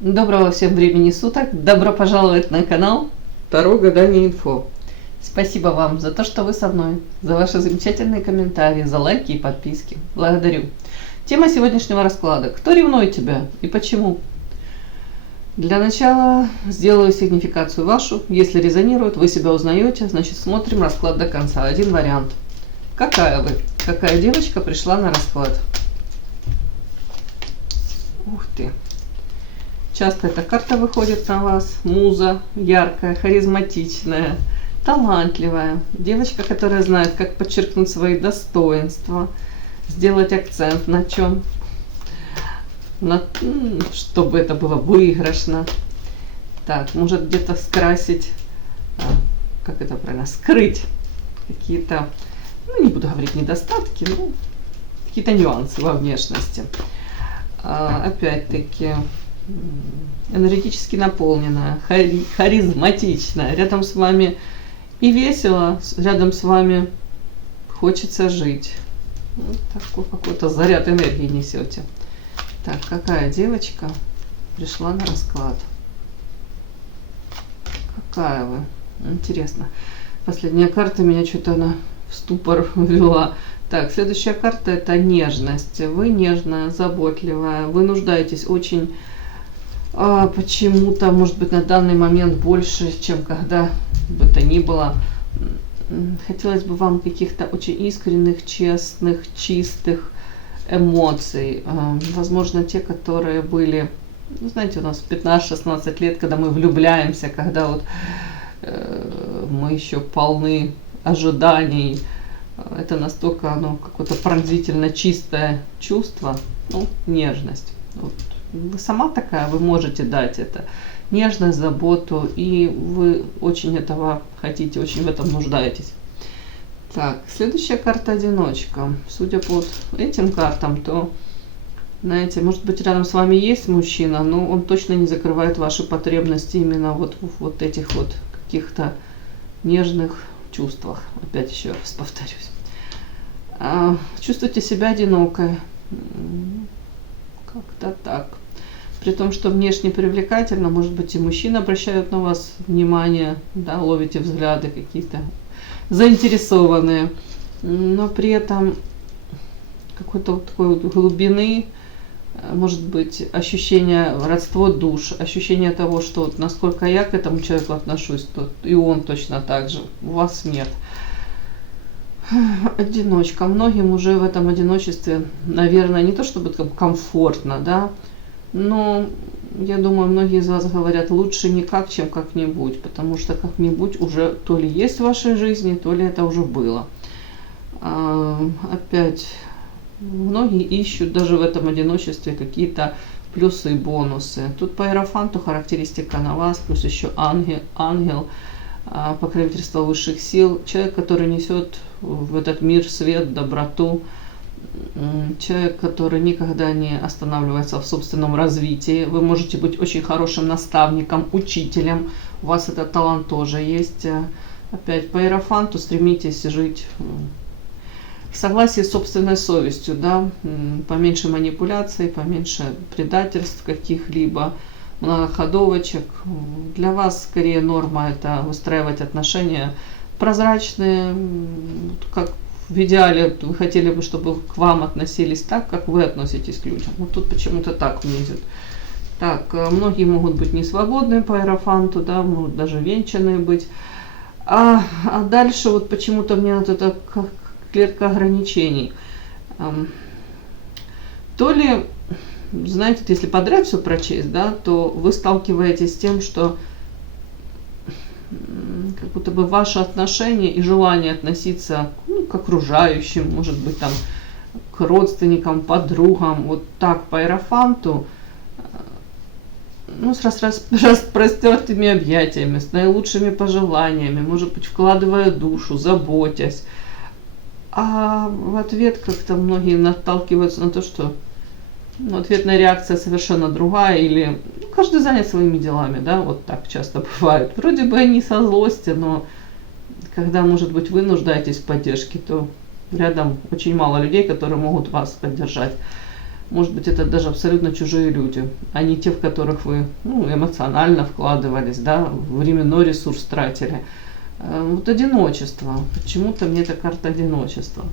Доброго всем времени суток, добро пожаловать на канал Таро Гадание Инфо. Спасибо вам за то, что вы со мной, за ваши замечательные комментарии, за лайки и подписки. Благодарю. Тема сегодняшнего расклада. Кто ревнует тебя и почему? Для начала сделаю сигнификацию вашу. Если резонирует, вы себя узнаете, значит смотрим расклад до конца. Один вариант. Какая вы? Какая девочка пришла на расклад? Ух ты. Часто эта карта выходит на вас. Муза, яркая, харизматичная, талантливая. Девочка, которая знает, как подчеркнуть свои достоинства, сделать акцент на чем, чтобы это было выигрышно. Так, может где-то скрасить, как это правильно, скрыть какие-то, не буду говорить недостатки, но какие-то нюансы во внешности. Опять-таки, энергетически наполненная, харизматичная, рядом с вами и весело, рядом с вами хочется жить. Вот такой какой-то заряд энергии несете. Так, какая девочка пришла на расклад? Какая вы? Интересно. Последняя карта меня что-то она в ступор ввела. Так, следующая карта — это нежность. Вы нежная, заботливая, вы нуждаетесь очень почему-то, может быть, на данный момент больше, чем когда бы то ни было. Хотелось бы вам каких-то очень искренних, честных, чистых эмоций. Возможно, те, которые были, знаете, у нас 15-16 лет, когда мы влюбляемся, когда вот мы еще полны ожиданий. Это настолько оно какое-то пронзительно чистое чувство, нежность. Вот. Вы сама такая, вы можете дать это. Нежность, заботу, и вы очень этого хотите, очень в этом нуждаетесь. Так, следующая карта — одиночка. Судя по этим картам, то, знаете, может быть, рядом с вами есть мужчина, но он точно не закрывает ваши потребности именно вот этих вот каких-то нежных чувствах. Опять еще раз повторюсь. Чувствуете себя одинокой. Как-то так. При том, что внешне привлекательно, может быть, и мужчины обращают на вас внимание, да, ловите взгляды какие-то заинтересованные, но при этом какой-то вот такой вот глубины, может быть, ощущение родства душ, ощущение того, что вот насколько я к этому человеку отношусь, то и он точно так же. У вас нет. Одиночка. Многим уже в этом одиночестве, наверное, не то чтобы комфортно, да, но я думаю, многие из вас говорят, лучше никак, чем как-нибудь, потому что как-нибудь уже то ли есть в вашей жизни, то ли это уже было. Опять, многие ищут даже в этом одиночестве какие-то плюсы и бонусы. Тут по иерофанту характеристика на вас, плюс еще ангел, покровительство высших сил, человек, который несет в этот мир свет, доброту, человек, который никогда не останавливается в собственном развитии. Вы можете быть очень хорошим наставником, учителем, у вас этот талант тоже есть. Опять по иерофанту стремитесь жить в согласии с собственной совестью, да, поменьше манипуляций, поменьше предательств каких-либо, многоходовочек. Для вас скорее норма — это выстраивать отношения прозрачные, как в идеале вы хотели бы, чтобы к вам относились так, как вы относитесь к людям. Вот тут почему-то так мне идет. Так, многие могут быть не свободны по иерофанту, да, могут даже венчанные быть. А дальше вот почему-то мне вот эта клетка ограничений. То ли, знаете, если подряд все прочесть, да, то вы сталкиваетесь с тем, что как будто бы ваше отношение и желание относиться к окружающим, может быть, там, к родственникам, подругам, вот так по иерофанту, с распростертыми объятиями, с наилучшими пожеланиями, может быть, вкладывая душу, заботясь. А в ответ как-то многие наталкиваются на то, что ответная реакция совершенно другая, или каждый занят своими делами, да, вот так часто бывает. Вроде бы они со злости, но когда, может быть, вы нуждаетесь в поддержке, то рядом очень мало людей, которые могут вас поддержать. Может быть, это даже абсолютно чужие люди, а не те, в которых вы эмоционально вкладывались, да, временной ресурс тратили. Вот одиночество. Почему-то мне эта карта одиночества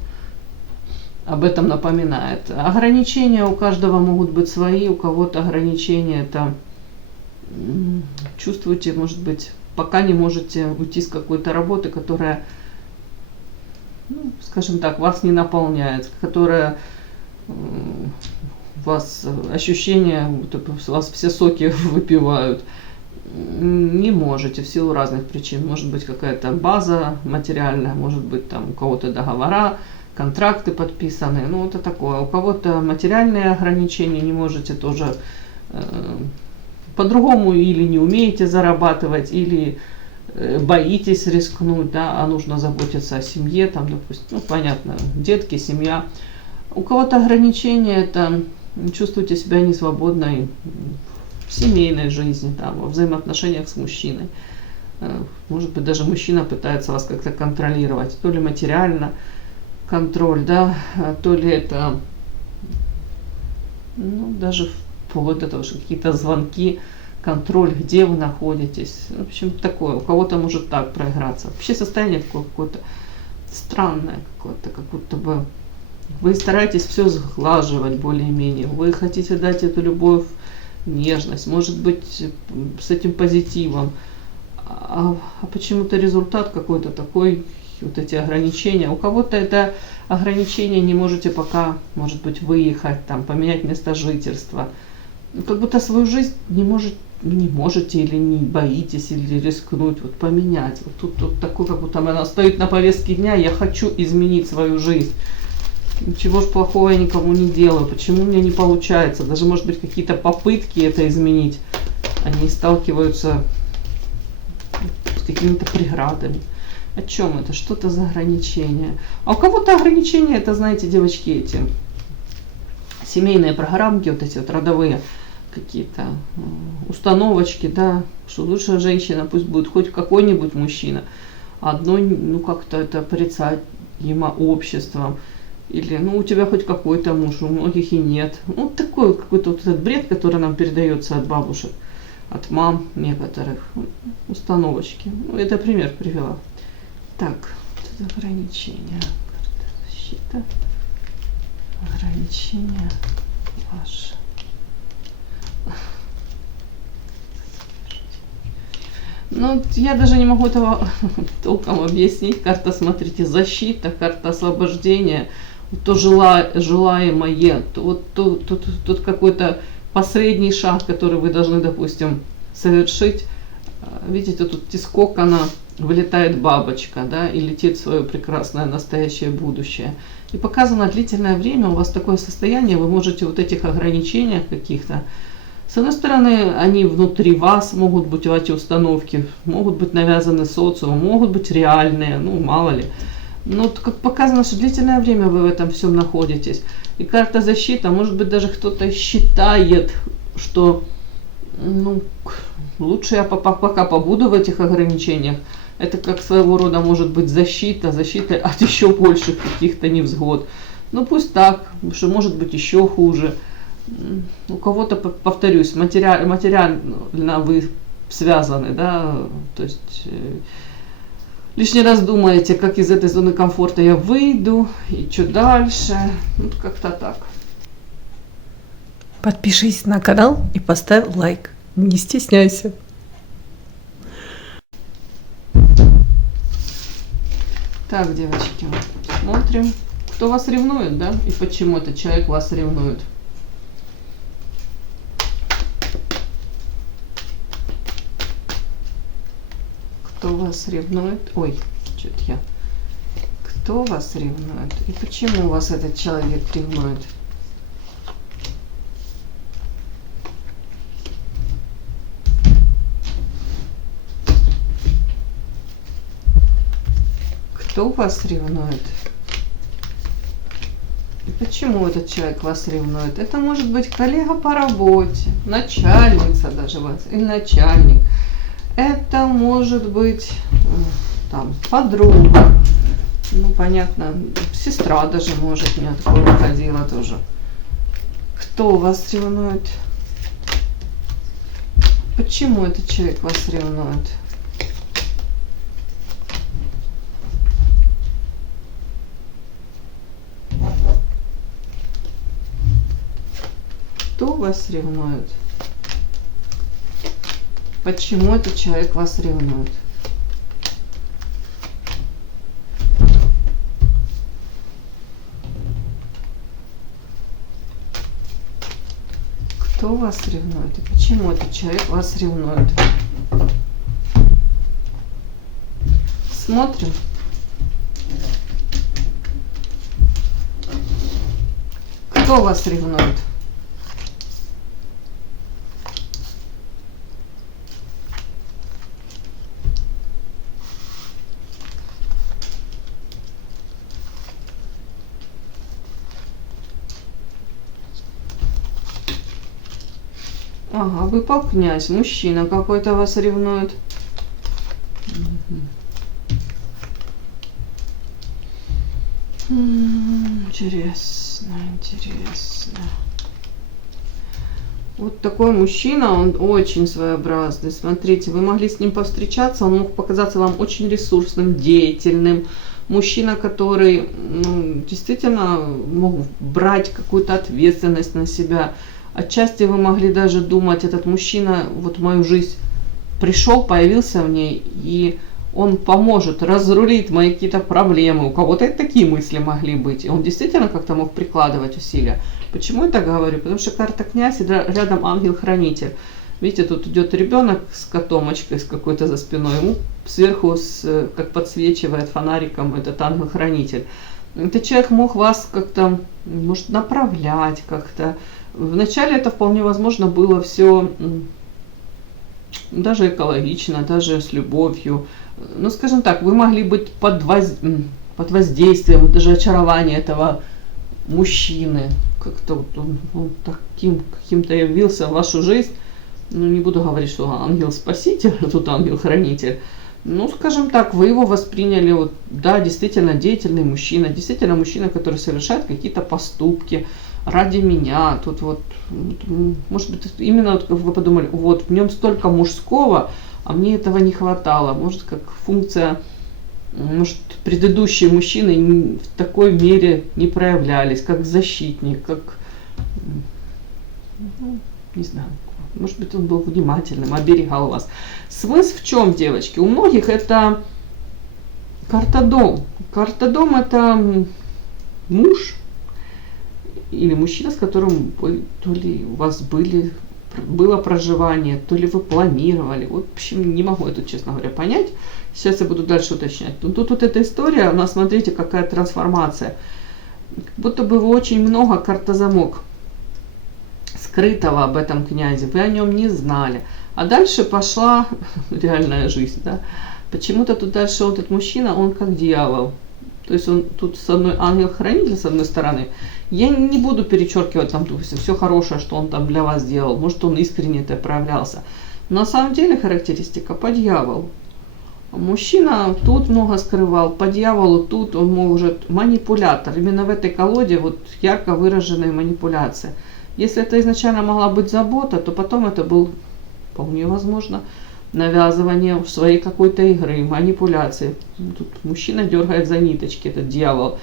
об этом напоминает. Ограничения у каждого могут быть свои, у кого-то ограничения это чувствуете, может быть, пока не можете уйти с какой-то работы, которая, скажем так, вас не наполняет, которая вас ощущение, вас все соки выпивают. Не можете в силу разных причин. Может быть, какая-то база материальная, может быть, там у кого-то договора, контракты подписаны. Ну, это такое. У кого-то материальные ограничения, не можете тоже по-другому или не умеете зарабатывать, или боитесь рискнуть, да, а нужно заботиться о семье, там, допустим, понятно, детки, семья. У кого-то ограничения это чувствуете себя несвободной в семейной жизни, да, во взаимоотношениях с мужчиной. Может быть, даже мужчина пытается вас как-то контролировать, то ли материально контроль, да, то ли это, даже вплоть до того, что какие-то звонки, контроль, где вы находитесь. В общем, такое. У кого-то может так проиграться. Вообще состояние какое-то странное, какое-то, как будто бы вы стараетесь все сглаживать более-менее. Вы хотите дать эту любовь, нежность, может быть, с этим позитивом. А почему-то результат какой-то такой, вот эти ограничения. У кого-то это ограничение, не можете пока, может быть, выехать, там, поменять место жительства. Как будто свою жизнь не можете или не боитесь, или рискнуть, вот поменять. Вот тут такой, как будто она стоит на повестке дня, я хочу изменить свою жизнь. Ничего ж плохого я никому не делаю, почему у меня не получается? Даже, может быть, какие-то попытки это изменить, они сталкиваются с какими-то преградами. О чем это? Что это за ограничения? А у кого-то ограничения, это, знаете, девочки, эти семейные программки, вот эти вот родовые какие-то установочки, да, что лучшая женщина пусть будет хоть какой-нибудь мужчина. Одной, как-то это порицаемо обществом. Или, у тебя хоть какой-то муж, у многих и нет. Такой какой-то вот этот бред, который нам передается от бабушек, от мам некоторых. Установочки. Это пример привела. Так, тут ограничения. Защита. Ограничения ваши. Я даже не могу этого толком объяснить. Карта, смотрите, защита, карта освобождения. То желаемое, тут какой-то последний шаг, который вы должны, допустим, совершить. Видите, тут из кокона вылетает бабочка, да, и летит в свое прекрасное настоящее будущее. И показано длительное время у вас такое состояние, вы можете вот этих ограничениях каких-то, с одной стороны, они внутри вас могут быть, эти установки, могут быть навязаны социумом, могут быть реальные, мало ли. Как показано, что длительное время вы в этом всем находитесь. И карта защиты, может быть, даже кто-то считает, что лучше я пока побуду в этих ограничениях. Это как своего рода может быть защита от еще больших каких-то невзгод. Пусть так, потому что может быть еще хуже. У кого-то, повторюсь, материально вы связаны, да, то есть лишний раз думаете, как из этой зоны комфорта я выйду, и что дальше, как-то так. Подпишись на канал и поставь лайк, не стесняйся. Так, девочки, смотрим, кто вас ревнует, да, и почему этот человек вас ревнует. Кто вас ревнует? Ой, что-то я. Кто вас ревнует? И почему вас этот человек ревнует? Кто вас ревнует? И почему этот человек вас ревнует? Это может быть коллега по работе, начальница даже вас, или начальник. Это может быть там подруга, понятно, сестра даже может, у меня такое выходило тоже. Кто вас ревнует? Почему этот человек вас ревнует? Кто вас ревнует? Почему этот человек вас ревнует? Кто вас ревнует и почему этот человек вас ревнует? Смотрим. Кто вас ревнует? Ага, выпал князь, мужчина какой-то вас ревнует. Интересно, интересно. Вот такой мужчина, он очень своеобразный. Смотрите, вы могли с ним повстречаться, он мог показаться вам очень ресурсным, деятельным. Мужчина, который действительно мог брать какую-то ответственность на себя. Отчасти вы могли даже думать, этот мужчина вот в мою жизнь пришел, появился в ней, и он поможет, разрулит мои какие-то проблемы. У кого-то и такие мысли могли быть. И он действительно как-то мог прикладывать усилия. Почему я так говорю? Потому что карта князь и рядом ангел-хранитель. Видите, тут идет ребенок с котомочкой с какой-то за спиной. Ему сверху, как подсвечивает фонариком этот ангел-хранитель. Этот человек мог вас как-то, может, направлять как-то. Вначале это вполне возможно было все даже экологично, даже с любовью. Ну, скажем так, вы могли быть под воздействием, даже очарования этого мужчины. Как-то он таким каким-то явился в вашу жизнь. Ну, не буду говорить, что ангел-спаситель, а тут ангел-хранитель. Ну, скажем так, вы его восприняли, вот, да, действительно деятельный мужчина, действительно мужчина, который совершает какие-то поступки ради меня. Тут вот, может быть, именно вот вы подумали, вот в нем столько мужского, а мне этого не хватало. Может, как функция, может, предыдущие мужчины в такой мере не проявлялись, как защитник, как, ну, не знаю, может быть, он был внимательным, оберегал вас. Смысл в чем, девочки? У многих это карта дом. Карта дом — это муж или мужчина, с которым то ли у вас было проживание, то ли вы планировали. Вот, в общем, не могу это, честно говоря, понять. Сейчас я буду дальше уточнять. Но тут вот эта история, у нас, смотрите, какая трансформация. Как будто бы вы очень много картозамок скрытого об этом князе, вы о нем не знали. А дальше пошла реальная жизнь, да. Почему-то тут дальше вот этот мужчина, он как дьявол. То есть он тут с одной ангел-хранитель, с одной стороны. Я не буду перечеркивать там, допустим, все хорошее, что он там для вас делал. Может, он искренне это проявлялся. Но на самом деле характеристика по дьяволу. Мужчина тут много скрывал, по дьяволу тут он может манипулятор. Именно в этой колоде вот ярко выраженная манипуляция. Если это изначально могла быть забота, то потом это был, вполне возможно, навязывание своей какой-то игры, манипуляции. Тут мужчина дергает за ниточки, этот дьявол.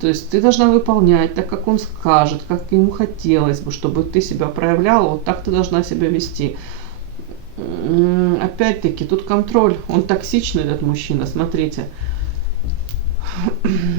То есть ты должна выполнять так, как он скажет, как ему хотелось бы, чтобы ты себя проявляла, вот так ты должна себя вести. Опять-таки, тут контроль, он токсичный, этот мужчина, смотрите.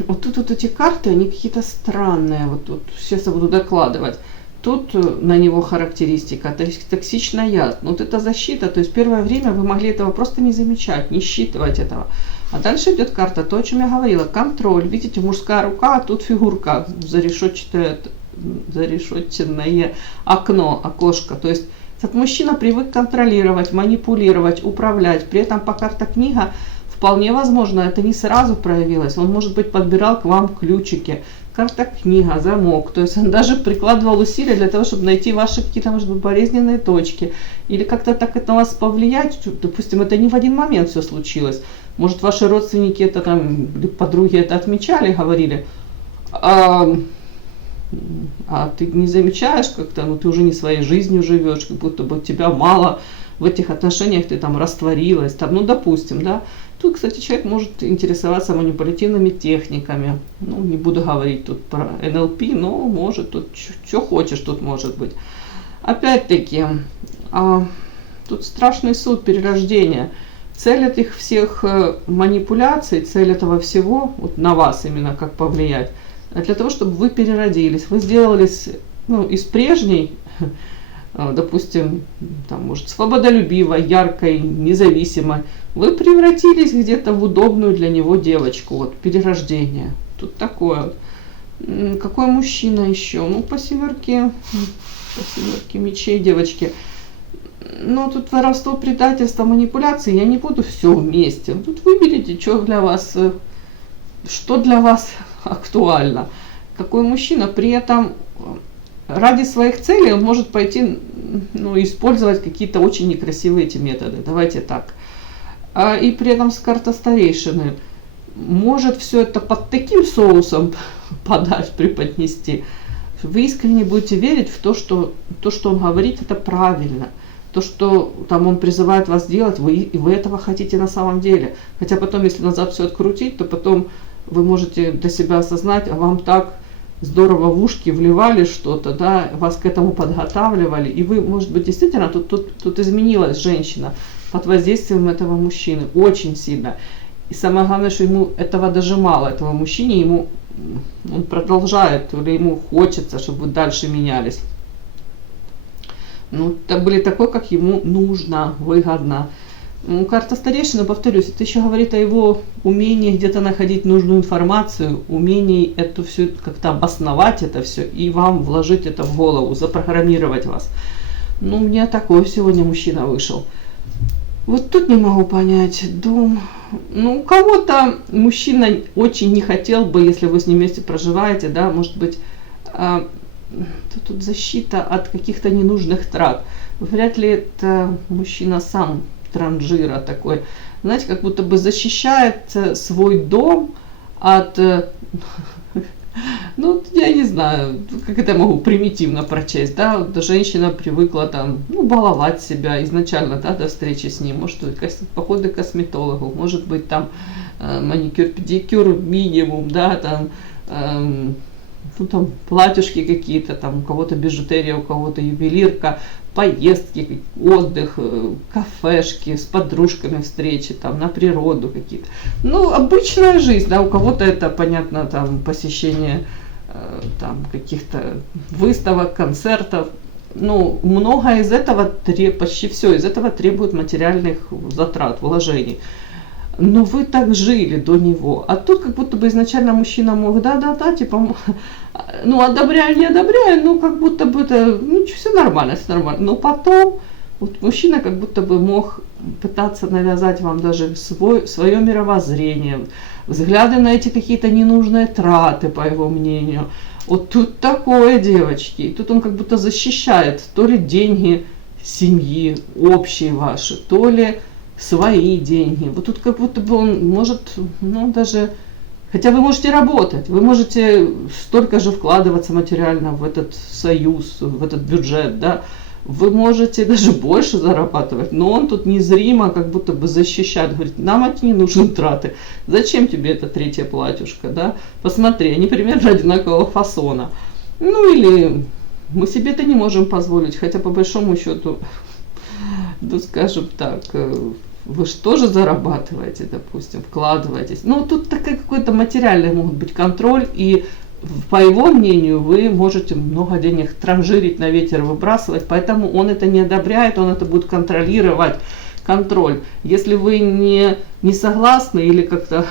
Вот тут вот эти карты, они какие-то странные, вот сейчас я буду докладывать. Тут на него характеристика, то есть токсичная яд. Вот это защита, то есть первое время вы могли этого просто не замечать, не считывать этого. А дальше идет карта, то, о чем я говорила, контроль. Видите, мужская рука, а тут фигурка, зарешетчатое окно, окошко. То есть этот мужчина привык контролировать, манипулировать, управлять. При этом по карте книга вполне возможно, это не сразу проявилось. Он, может быть, подбирал к вам ключики. Карта книга, замок. То есть он даже прикладывал усилия для того, чтобы найти ваши какие-то, может быть, болезненные точки. Или как-то так на вас повлиять. Допустим, это не в один момент все случилось. Может, ваши родственники это там, подруги это отмечали, говорили. А ты не замечаешь как-то, ну ты уже не своей жизнью живешь, как будто бы тебя мало в этих отношениях, ты там растворилась, там, ну допустим, да. Тут, кстати, человек может интересоваться манипулятивными техниками. Ну, не буду говорить тут про НЛП, но может тут, что хочешь тут может быть. Опять-таки, тут страшный суд перерождения. Цель этих всех манипуляций, цель этого всего, вот на вас именно как повлиять, для того, чтобы вы переродились. Вы сделались, ну, из прежней, допустим, там, может, свободолюбивой, яркой, независимой, вы превратились где-то в удобную для него девочку. Вот, перерождение. Тут такое вот. Какой мужчина еще? Ну, по семерке мечей, девочки. Но тут воровство, предательство, манипуляции, я не буду все вместе. Тут выберите, что для вас актуально. Какой мужчина, при этом ради своих целей он может пойти, ну, использовать какие-то очень некрасивые эти методы. Давайте так. И при этом с карта старейшины может все это под таким соусом подать, преподнести. Вы искренне будете верить в то, что он говорит, это правильно. То, что там он призывает вас делать, вы этого хотите на самом деле. Хотя потом, если назад все открутить, то потом вы можете для себя осознать, а вам так здорово в ушки вливали что-то, да, вас к этому подготавливали, и вы, может быть, действительно, тут изменилась женщина под воздействием этого мужчины очень сильно. И самое главное, что ему этого даже мало, этого мужчине, он продолжает, или ему хочется, чтобы вы дальше менялись. Ну, это были такой, как ему нужно, выгодно. Карта старейшины, повторюсь, это еще говорит о его умении где-то находить нужную информацию, умении это все как-то обосновать, это все, и вам вложить это в голову, запрограммировать вас. Ну, мне такой сегодня мужчина вышел. Вот тут не могу понять, дом. Ну, у кого-то мужчина очень не хотел бы, если вы с ним вместе проживаете, да, может быть, тут защита от каких-то ненужных трат. Вряд ли это мужчина сам транжира такой, знаете, как будто бы защищает свой дом от, ну, я не знаю, как это могу примитивно прочесть, да, вот женщина привыкла там, ну, баловать себя изначально, да, до встречи с ним, может быть, походы к косметологу, может быть, там, маникюр, педикюр минимум, да, там, ну, там, платьюшки какие-то, там, у кого-то бижутерия, у кого-то ювелирка, поездки, отдых, кафешки, с подружками встречи, там, на природу какие-то. Ну, обычная жизнь, да, у кого-то это, понятно, там, посещение там, каких-то выставок, концертов. Ну, многое из этого, почти все из этого требует материальных затрат, вложений. Но вы так жили до него. А тут как будто бы изначально мужчина мог, да, типа, ну, одобряю, не одобряю, ну, как будто бы это, ну, все нормально, все нормально. Но потом вот мужчина как будто бы мог пытаться навязать вам даже свое мировоззрение, взгляды на эти какие-то ненужные траты, по его мнению. Вот тут такое, девочки. И тут он как будто защищает то ли деньги семьи, общие ваши, то ли свои деньги. Вот тут как будто бы он может, ну, даже... Хотя вы можете работать, вы можете столько же вкладываться материально в этот союз, в этот бюджет, да, вы можете даже больше зарабатывать, но он тут незримо как будто бы защищает, говорит, нам эти не нужны траты, зачем тебе это третье платьюшко, да, посмотри, они примерно одинакового фасона, ну или мы себе это не можем позволить, хотя по большому счету, ну скажем так, вы же тоже зарабатываете, допустим, вкладываетесь. Ну, тут такой какой-то материальный может быть контроль, и по его мнению вы можете много денег транжирить, на ветер выбрасывать, поэтому он это не одобряет, он это будет контролировать, контроль. Если вы не согласны или как-то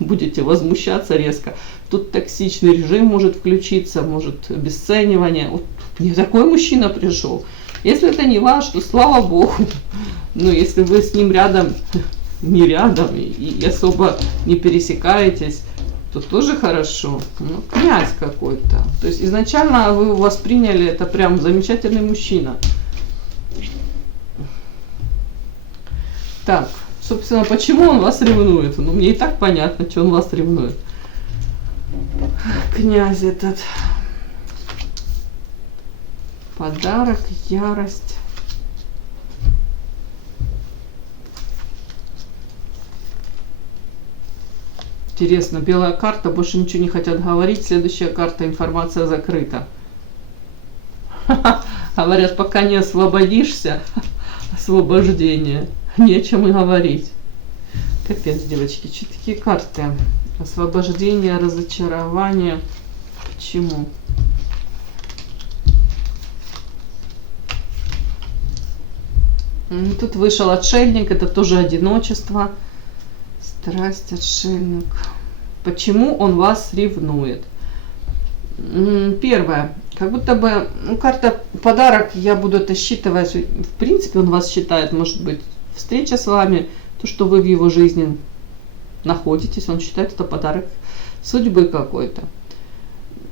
будете возмущаться резко, тут токсичный режим может включиться, может обесценивание. Вот мне такой мужчина пришел. Если это не ваш, то слава богу. Но если вы с ним рядом, не рядом и особо не пересекаетесь, то тоже хорошо. Ну, князь какой-то. То есть изначально вы восприняли это прям замечательный мужчина. Так, собственно, почему он вас ревнует? Ну, мне и так понятно, что он вас ревнует. Князь этот. Подарок, ярость. Интересно, белая карта, больше ничего не хотят говорить. Следующая карта, информация закрыта. Говорят, пока не освободишься, освобождение, нечем и говорить. Капец, девочки, что такие карты? Освобождение, разочарование. Почему? Тут вышел отшельник, это тоже одиночество. Страсть, отшельник. Почему он вас ревнует? Первое. Как будто бы, карта подарок, я буду это считывать. В принципе, он вас считает, может быть, встреча с вами, то, что вы в его жизни находитесь, он считает это подарок судьбы какой-то.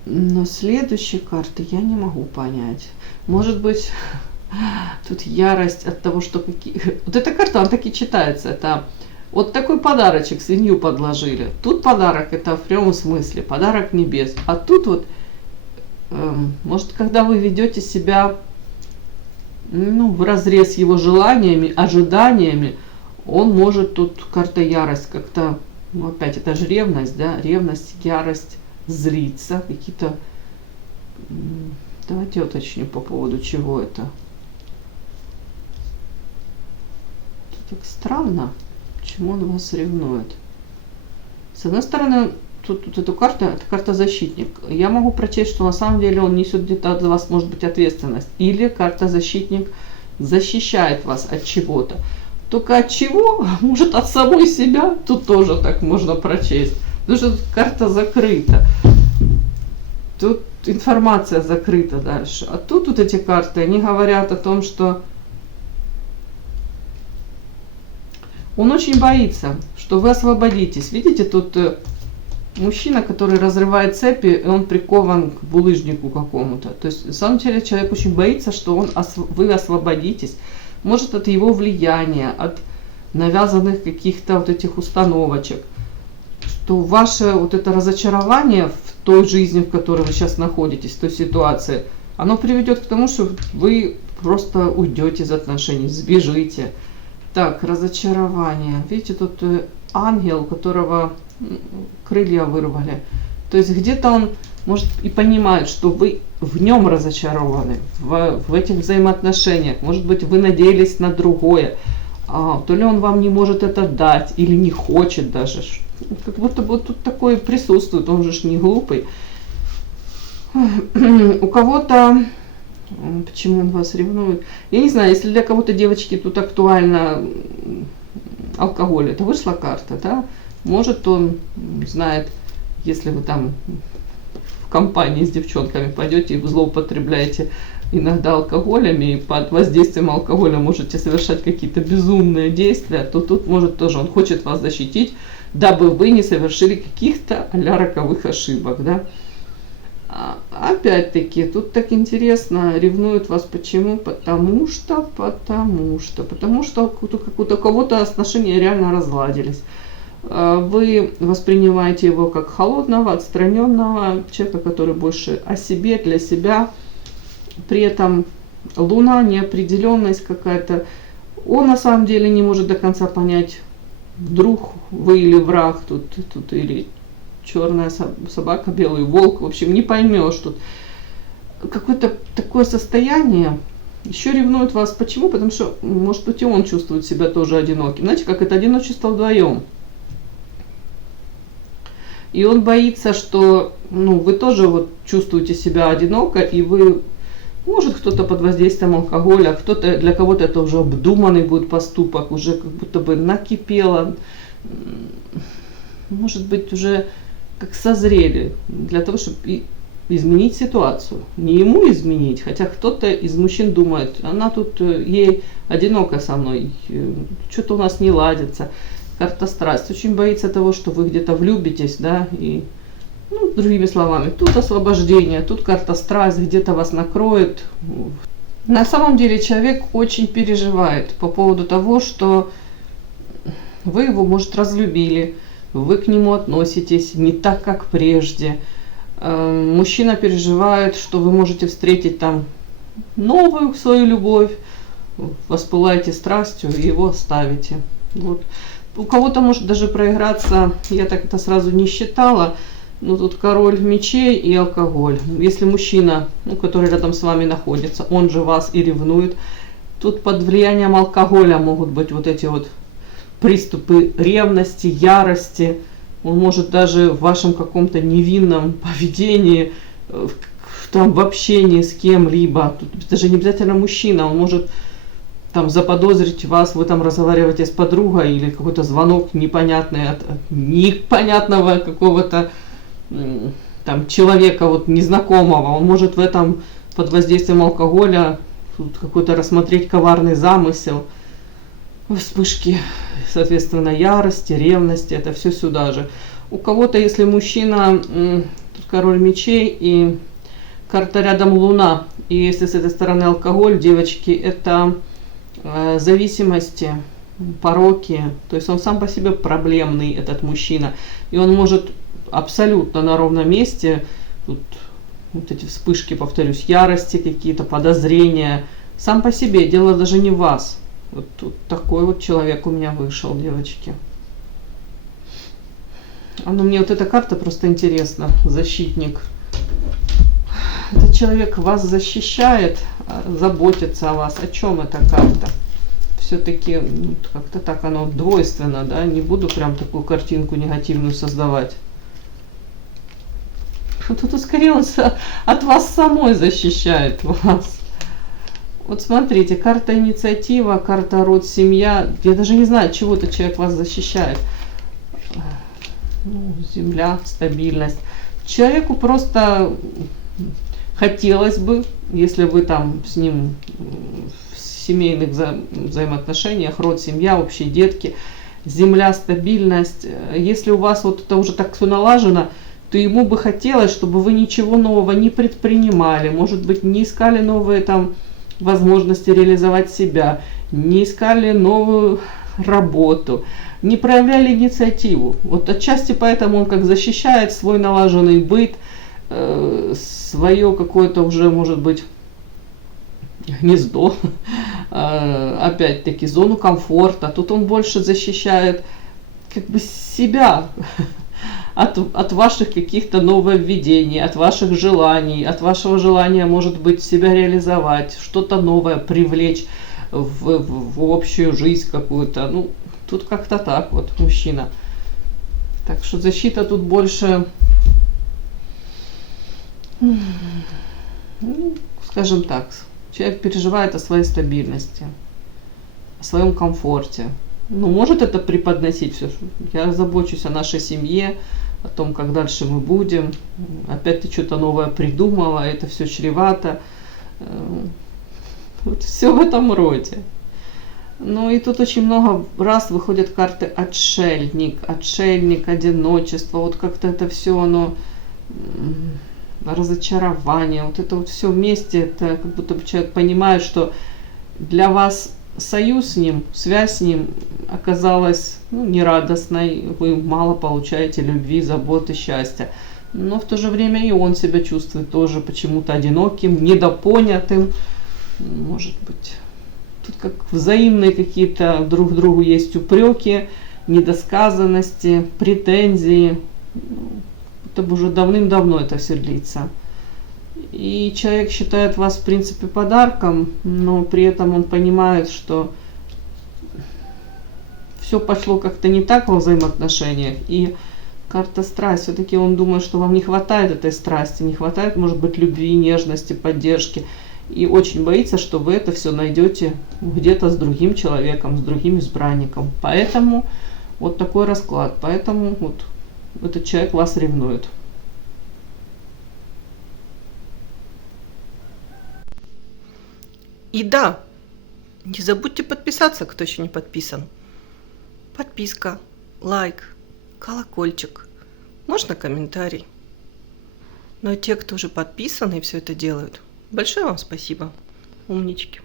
Но следующие карты я не могу понять. Может быть, тут ярость от того, что какие... Вот эта карта, она так и читается. Это вот такой подарочек, свинью подложили. Тут подарок, это в прямом смысле, подарок небес. А тут вот, может, когда вы ведете себя, вразрез его желаниями, ожиданиями, он может, тут карта ярость как-то, опять это же ревность, да, ревность, ярость, злиться, какие-то, давайте уточню по поводу чего это. Так странно, почему он вас ревнует. С одной стороны, тут эту карту, это карта защитник. Я могу прочесть, что на самом деле он несет где-то от вас, может быть, ответственность. Или карта защитник защищает вас от чего-то. Только от чего? Может, от самой себя? Тут тоже так можно прочесть. Потому что тут карта закрыта. Тут информация закрыта дальше. А тут вот эти карты, они говорят о том, что он очень боится, что вы освободитесь. Видите, тут мужчина, который разрывает цепи, и он прикован к булыжнику какому-то. То есть, на самом деле, человек очень боится, что вы освободитесь. Может, от его влияния, от навязанных каких-то вот этих установочек. Что ваше вот это разочарование в той жизни, в которой вы сейчас находитесь, в той ситуации, оно приведет к тому, что вы просто уйдете из отношений, сбежите. Так, разочарование. Видите, тут ангел, которого крылья вырвали. То есть где-то он, может, и понимает, что вы в нем разочарованы, в этих взаимоотношениях. Может быть, вы надеялись на другое. То ли он вам не может это дать, или не хочет даже. Как будто бы тут такое присутствует, он же не глупый. У кого-то... Почему он вас ревнует? Я не знаю, если для кого-то, девочки, тут актуально алкоголь, это вышла карта, да? Может, он знает, если вы там в компании с девчонками пойдете и злоупотребляете иногда алкоголем, и под воздействием алкоголя можете совершать какие-то безумные действия, то тут может тоже он хочет вас защитить, дабы вы не совершили каких-то а-ля роковых ошибок, да? Опять-таки, тут так интересно, ревнуют вас почему? Потому что у кого-то отношения реально разладились. Вы воспринимаете его как холодного, отстраненного человека, который больше о себе, для себя. При этом луна, неопределенность какая-то. Он на самом деле не может до конца понять, друг вы или враг тут или черная собака, белый волк. В общем, не поймешь тут. Какое-то такое состояние. Еще ревнует вас. Почему? Потому что, может быть, и он чувствует себя тоже одиноким. Знаете, как это одиночество вдвоем. И он боится, что вы тоже вот чувствуете себя одиноко, и вы, может, кто-то под воздействием алкоголя, кто-то, для кого-то это уже обдуманный будет поступок, уже как будто бы накипело, может быть, уже как созрели для того, чтобы изменить ситуацию. Не ему изменить, хотя кто-то из мужчин думает, она тут, ей одиноко со мной, что-то у нас не ладится. Карта страсть. Очень боится того, что вы где-то влюбитесь, да, и, другими словами, тут освобождение, тут карта страсть, где-то вас накроет. На самом деле человек очень переживает по поводу того, что вы его, может, разлюбили, вы к нему относитесь не так, как прежде. Мужчина переживает, что вы можете встретить там новую свою любовь, воспылаете страстью и его ставите. Вот. У кого-то может даже проиграться, я так это сразу не считала, но тут король мечей и алкоголь. Если мужчина, который рядом с вами находится, он же вас и ревнует, тут под влиянием алкоголя могут быть вот эти вот приступы ревности, ярости. Он может даже в вашем каком-то невинном поведении, там, в общении с кем-либо, тут даже не обязательно мужчина, он может там заподозрить вас, вы там разговариваете с подругой или какой-то звонок непонятный от непонятного какого-то там человека вот незнакомого, он может в этом под воздействием алкоголя какой-то рассмотреть коварный замысел, вспышки, соответственно, ярости, ревности, это все сюда же. У кого-то, если мужчина, тут король мечей и карта рядом луна, и если с этой стороны алкоголь, девочки, это зависимости, пороки, то есть он сам по себе проблемный, этот мужчина, и он может абсолютно на ровном месте, тут вот эти вспышки, повторюсь, ярости какие-то, подозрения, сам по себе, дело даже не в вас. Вот тут такой вот человек у меня вышел, девочки. Мне вот эта карта просто интересна, защитник. Этот человек вас защищает, заботится о вас. О чем эта карта? Все-таки как-то так оно двойственно, да? Не буду прям такую картинку негативную создавать. Тут скорее он от вас самой защищает вас. Вот смотрите, карта инициатива, карта род, семья. Я даже не знаю, чего этот человек вас защищает. Земля, стабильность. Человеку просто хотелось бы, если вы там с ним в семейных взаимоотношениях, род, семья, общие детки, земля, стабильность. Если у вас вот это уже так все налажено, то ему бы хотелось, чтобы вы ничего нового не предпринимали, может быть, не искали новые там возможности реализовать себя, не искали новую работу, не проявляли инициативу. Вот отчасти поэтому он как защищает свой налаженный быт, свое какое-то уже, может быть, гнездо, опять-таки зону комфорта. Тут он больше защищает как бы себя от ваших каких-то нововведений, от ваших желаний, от вашего желания, может быть, себя реализовать, что-то новое привлечь в общую жизнь какую-то. Ну, тут как-то так вот, мужчина. Так что защита тут больше, скажем так, человек переживает о своей стабильности, о своем комфорте. Ну, может это преподносить все. Я забочусь о нашей семье, о том, как дальше мы будем. Опять ты что-то новое придумала, это все чревато. Вот все в этом роде. Ну и тут очень много раз выходят карты отшельник, одиночество. Вот как-то это все оно, разочарование. Вот это вот все вместе, это как будто человек понимает, что для вас союз с ним, связь с ним оказалась нерадостной, вы мало получаете любви, заботы, счастья. Но в то же время и он себя чувствует тоже почему-то одиноким, недопонятым. Может быть, тут как взаимные какие-то друг другу есть упреки, недосказанности, претензии. Это бы уже давным-давно это все длится. И человек считает вас, в принципе, подарком, но при этом он понимает, что все пошло как-то не так во взаимоотношениях. И карта страсть, все-таки он думает, что вам не хватает этой страсти, не хватает, может быть, любви, нежности, поддержки. И очень боится, что вы это все найдете где-то с другим человеком, с другим избранником. Поэтому вот такой расклад. Поэтому вот этот человек вас ревнует. И да, не забудьте подписаться, кто еще не подписан. Подписка, лайк, колокольчик, можно комментарий. Но те, кто уже подписан и все это делают, большое вам спасибо, умнички.